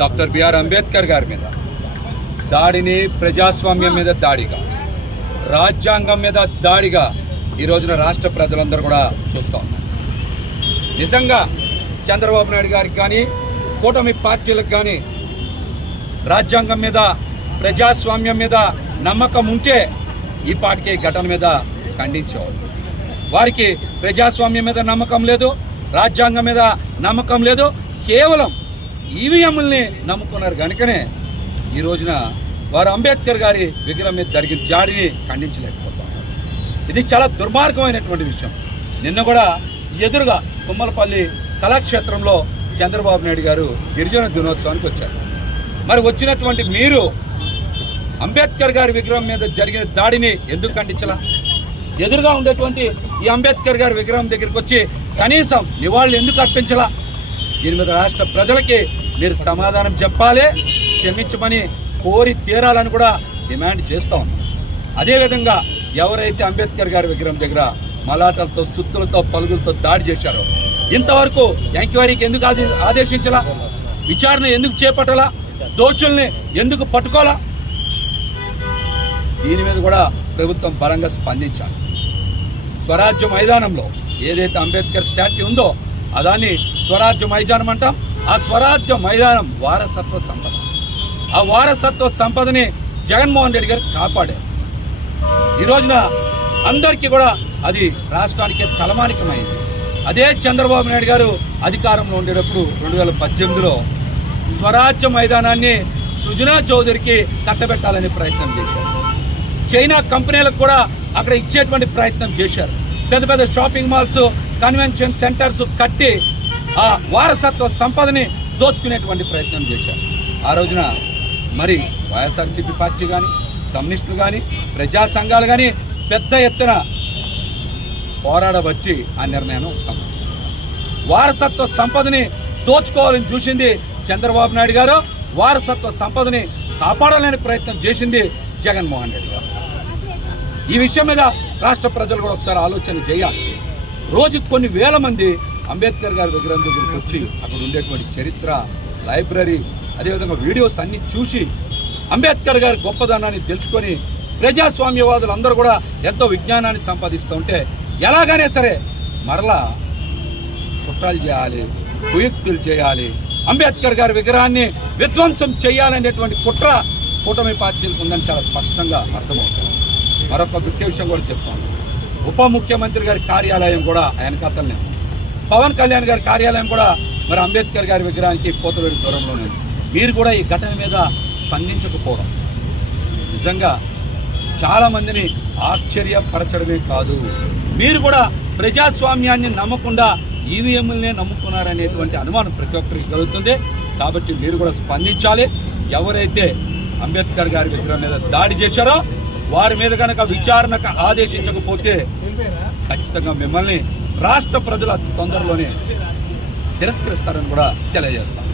Doctor BR Ambedkar గారి మీద దాడిని ప్రజాస్వామ్యం మీద దాడిగా, రాజ్యాంగం మీద దాడిగా ఈ రోజున రాష్ట్ర ప్రజలందరూ కూడా చూస్తూ ఉన్నారు. నిజంగా చంద్రబాబు నాయుడు గారికి కానీ కూటమి పార్టీలకు కానీ రాజ్యాంగం మీద ప్రజాస్వామ్యం మీద నమ్మకం ఉంటే ఈ పార్టీ ఘటన మీద ఖండించేవారు. వారికి ప్రజాస్వామ్యం మీద నమ్మకం లేదు, రాజ్యాంగం మీద నమ్మకం లేదు, కేవలం ఈవీఎంలని నమ్ముకున్నారు కనుకనే ఈ రోజున వారు అంబేద్కర్ గారి విగ్రహం మీద జరిగిన జాడిని ఖండించలేకపోతాం. ఇది చాలా దుర్మార్గమైనటువంటి విషయం. నిన్న కూడా ఎదురుగా తుమ్మలపల్లి కళాక్షేత్రంలో చంద్రబాబు నాయుడు గారు గిరిజన దినోత్సవానికి వచ్చారు. మరి వచ్చినటువంటి మీరు అంబేద్కర్ గారి విగ్రహం మీద జరిగిన దాడిని ఎందుకు ఖండించాల? ఎదురుగా ఉండేటువంటి ఈ అంబేద్కర్ గారి విగ్రహం దగ్గరికి వచ్చి కనీసం నివాళులు ఎందుకు అర్పించాలా? దీని మీద రాష్ట్ర ప్రజలకి మీరు సమాధానం చెప్పాలి, క్షమించమని కోరి తీరాలని కూడా డిమాండ్ చేస్తా ఉన్నాం. అదేవిధంగా ఎవరైతే అంబేద్కర్ గారి విగ్రహం దగ్గర మలాటలతో, సుత్తులతో, పలుగులతో దాడి చేశారో ఇంతవరకు ఎంక్వైరీకి ఎందుకు ఆదేశించాలా? విచారణ ఎందుకు చేపట్టాలా? దోషుల్ని ఎందుకు పట్టుకోవాలా? దీని మీద కూడా ప్రభుత్వం బలంగా స్పందించాలి. స్వరాజ్య మైదానంలో ఏదైతే అంబేద్కర్ స్టాట్యూ ఉందో దాన్ని స్వరాజ్య మైదానం అంటాం. ఆ స్వరాజ్య మైదానం వారసత్వ సంపద. ఆ వారసత్వ సంపదని జగన్మోహన్ రెడ్డి గారు కాపాడారు. ఈ రోజున అందరికీ కూడా అది రాష్ట్రానికి తలమానికమైంది. అదే చంద్రబాబు నాయుడు గారు అధికారంలో ఉండేటప్పుడు 2018లో స్వరాజ్య మైదానాన్ని సుజనా చౌదరికి కట్టబెట్టాలనే ప్రయత్నం చేశారు. చైనా కంపెనీలకు కూడా అక్కడ ఇచ్చేటువంటి ప్రయత్నం చేశారు. పెద్ద పెద్ద షాపింగ్ మాల్స్, కన్వెన్షన్ సెంటర్స్ కట్టి ఆ వారసత్వ సంపదని దోచుకునేటువంటి ప్రయత్నం చేశారు. ఆ రోజున మరి వైఎస్ఆర్సీపీ పార్టీ కానీ, కమ్యూనిస్టులు కానీ, ప్రజా సంఘాలు కానీ పెద్ద ఎత్తున పోరాడబట్టి ఆ నిర్ణయం సంబంధించారు. వారసత్వ సంపదని దోచుకోవాలని చూసింది చంద్రబాబు నాయుడు గారు, వారసత్వ సంపదని కాపాడాలని ప్రయత్నం చేసింది జగన్మోహన్ రెడ్డి గారు. ఈ విషయం మీద రాష్ట్ర ప్రజలు కూడా ఒకసారి ఆలోచన చేయాలి. రోజుకు కొన్ని వేల మంది అంబేద్కర్ గారి విగ్రహం దగ్గరికి వచ్చి అక్కడ ఉండేటువంటి చరిత్ర, లైబ్రరీ, అదేవిధంగా వీడియోస్ అన్ని చూసి అంబేద్కర్ గారి గొప్పదనాన్ని తెలుసుకొని ప్రజాస్వామ్యవాదులు అందరూ కూడా ఎంతో విజ్ఞానాన్ని సంపాదిస్తూ ఉంటే ఎలాగైనా సరే మరలా కుట్రలు చేయాలి, కుయుక్తులు చేయాలి, అంబేద్కర్ గారి విగ్రహాన్ని విధ్వంసం చేయాలనేటువంటి కుట్ర కూటమి పార్టీలకు ఉందని చాలా స్పష్టంగా అర్థమవుతుంది. మరొక ముఖ్య విషయం కూడా చెప్తాను. ఉప ముఖ్యమంత్రి గారి కార్యాలయం కూడా ఆయన కథలనే, పవన్ కళ్యాణ్ గారి కార్యాలయం కూడా మరి అంబేద్కర్ గారి విగ్రహానికి కోతవేడి దూరంలోనే. మీరు కూడా ఈ ఘటన మీద స్పందించకపోవడం నిజంగా చాలా మందిని ఆశ్చర్యపరచడమే కాదు, మీరు కూడా ప్రజాస్వామ్యాన్ని నమ్మకుండా ఈవీఎంలనే నమ్ముకున్నారనేటువంటి అనుమానం ప్రతి ఒక్కరికి కలుగుతుంది. కాబట్టి మీరు కూడా స్పందించాలి. ఎవరైతే అంబేద్కర్ గారి విగ్రహం మీద దాడి చేశారో వారి మీద కనుక విచారణకు ఆదేశించకపోతే ఖచ్చితంగా మిమ్మల్ని రాష్ట్ర ప్రజలు అతి తొందరలోనే తిరస్కరిస్తారని కూడా తెలియజేస్తాం.